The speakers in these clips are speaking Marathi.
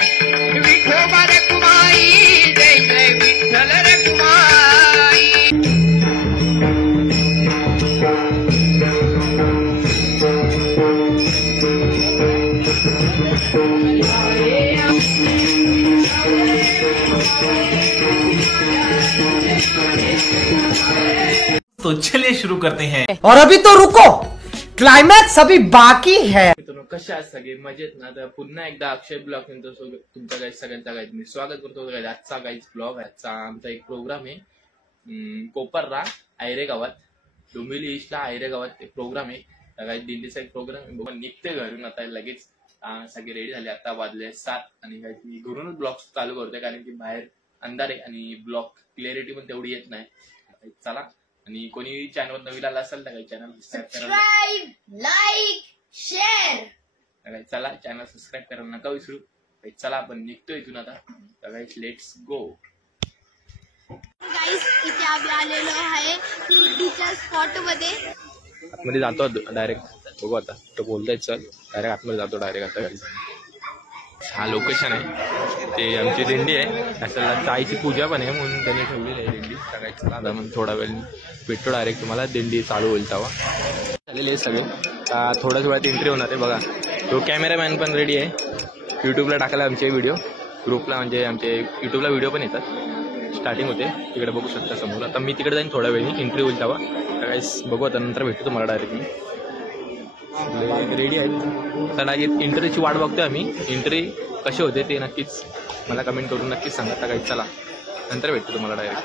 विठोबा रे कुमाई जय जय विठ्ठल रे कुमाई। तो चलिए शुरू करते हैं। और अभी तो रुको, क्लाइमॅक्स अभी बाकी है। कशा आहात सगळे? मजेत ना? तर पुन्हा एकदा अक्षय ब्लॉग तुमचा काही सगळ्यांचा काही मी स्वागत करतो। आजचा काही ब्लॉग आहे, आजचा आमचा एक प्रोग्राम आहे कोपररा आयरे गावात, डोंबिवली ईस्टला आयरे गावात एक प्रोग्राम आहे। काही दिल्लीचा एक प्रोग्राम आहे। निघते घरून आता लगेच, सगळे रेडी झाले। आता वाजले 7 आणि काही घरूनच ब्लॉग चालू करतोय कारण की बाहेर अंधार आहे आणि ब्लॉग क्लिअरिटी पण तेवढी येत नाही। चला, आणि कोणी चॅनल नवीन आला असेल तर काही चॅनल सबस्क्राइब, लाईक, शेअर, चला चॅनल सबस्क्राईब करायला नका विसरू। चला आपण निघतोय इथून आता। Let's go guys. इथे आम्ही आलेलो आहे टीचर स्पॉट मध्ये। आतमध्ये जातो डायरेक्ट, बघू आता तो बोलताय चल डायरेक्ट आतमध्ये जातो डायरेक्ट आता। गाईस हा लोकेशन आहे, ते आमची दिंडी आहे। असाला ताईची पूजा पण आहे म्हणून त्यांनी ठेवलेली आहे दिंडी। सगळ्याच आता मग थोडा वेळ भेटतो डायरेक्ट तुम्हाला, दिंडी चालू होईल तेव्हा। झालेले आहे सगळे, थोड्याच वेळात एंट्री होणार आहे। बघा तो कॅमेरामॅन पण रेडी आहे, यूट्यूबला टाकायला आमचे व्हिडिओ ग्रुपला, म्हणजे आमचे यूट्यूबला व्हिडिओ पण येतात। स्टार्टिंग होते तिकडे बघू शकता समोर। आता मी तिकडे जाईन थोड्या वेळी, एंट्री होईल तेव्हा। गाईस बघू आता, नंतर भेटतो तुम्हाला डायरेक्ट। मी रेडी आहेत आता, डायरेक्ट एंट्रीची वाट बघतोय आम्ही। एंट्री कसे होते ते नक्कीच मला कमेंट करून नक्कीच सांगा। आता काही चला नंतर भेटतो तुम्हाला डायरेक्ट।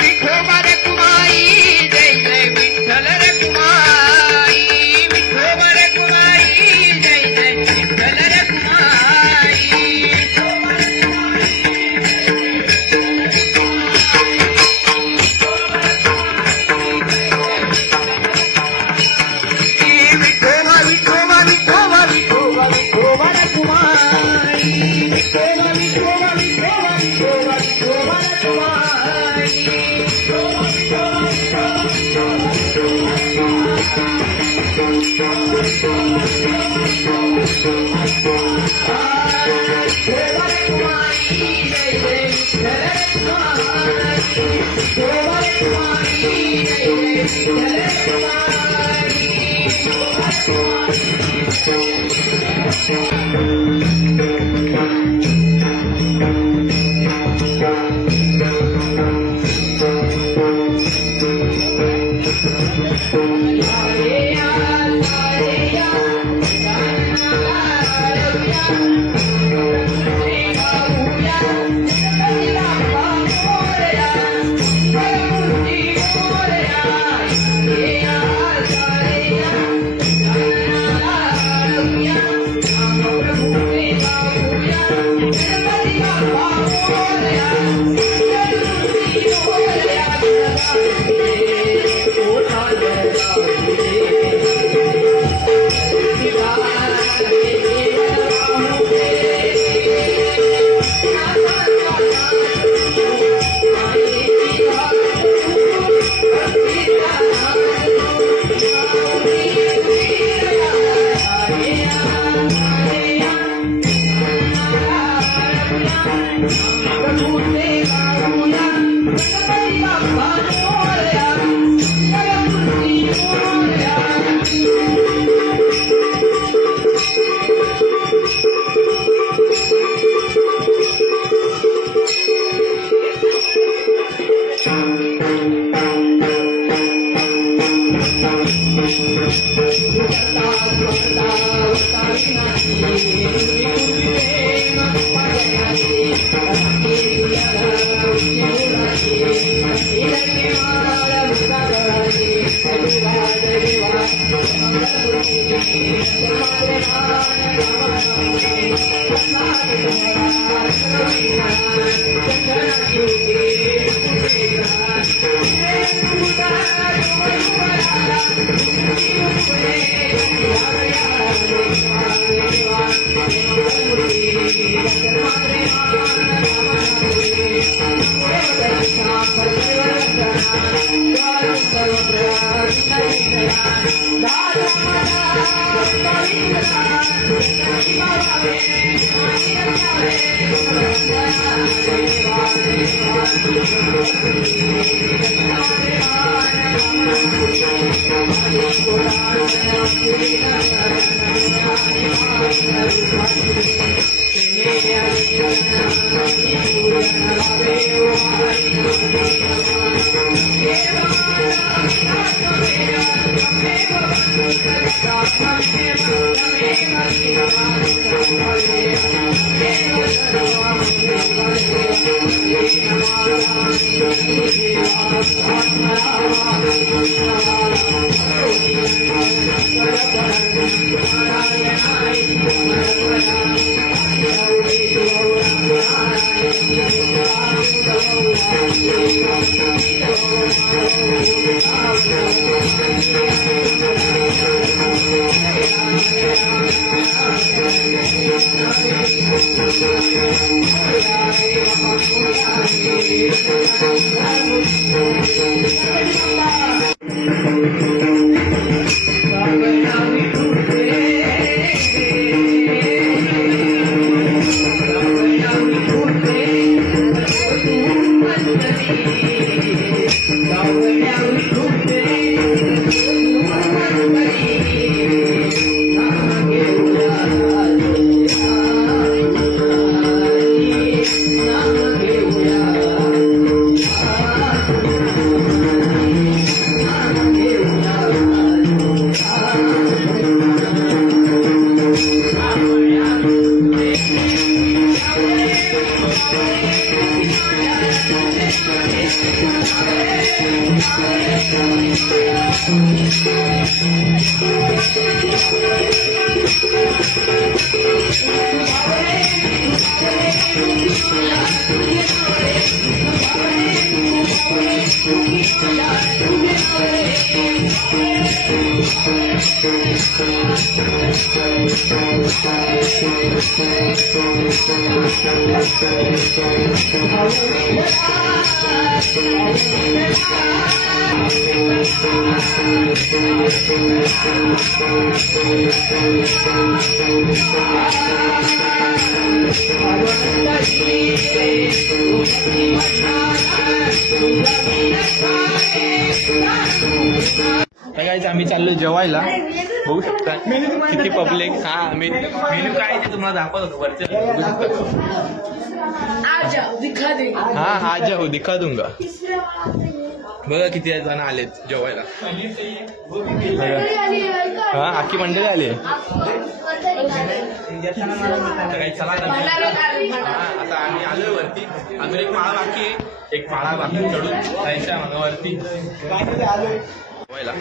विठोबा रे कुमाई जय जय विठ्ठल रे कुमाई। विठोबा रे कुमाई जय जय विठ्ठल रे कुमाई। विठोबा विठोबा विठोबा विठोबा विठोबा रे कुमाई। विठोबा विठोबा विठोबा विठोबा विठोबा रे कुमाई। गाईज आम्ही चाललो जेवायला. बघू शकता किती पब्लिक. हा मेनू काय ते तुम्हाला दाखवतो वरच्या. बघू शकता. हा आज जाऊ दिखा दूंगा. बघा किती जण आलेत जेवायला. हा आखी मंडळी आली. चला आता आम्ही आलोय वरती. अजून एक माळा बाकी आहे. एक माळा बाकी चढून जायच्या मागावरती जेवायला.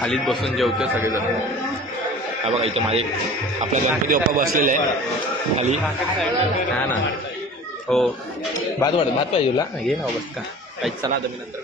खालीच बसून जेवतो सगळेजण. हा बघा इथे माझे आपला गणपती बाप्पा बसलेले आहे खाली. हा ना. हो भात पाहिजे तुला घे ना बस का काही. चला आता मी नंतर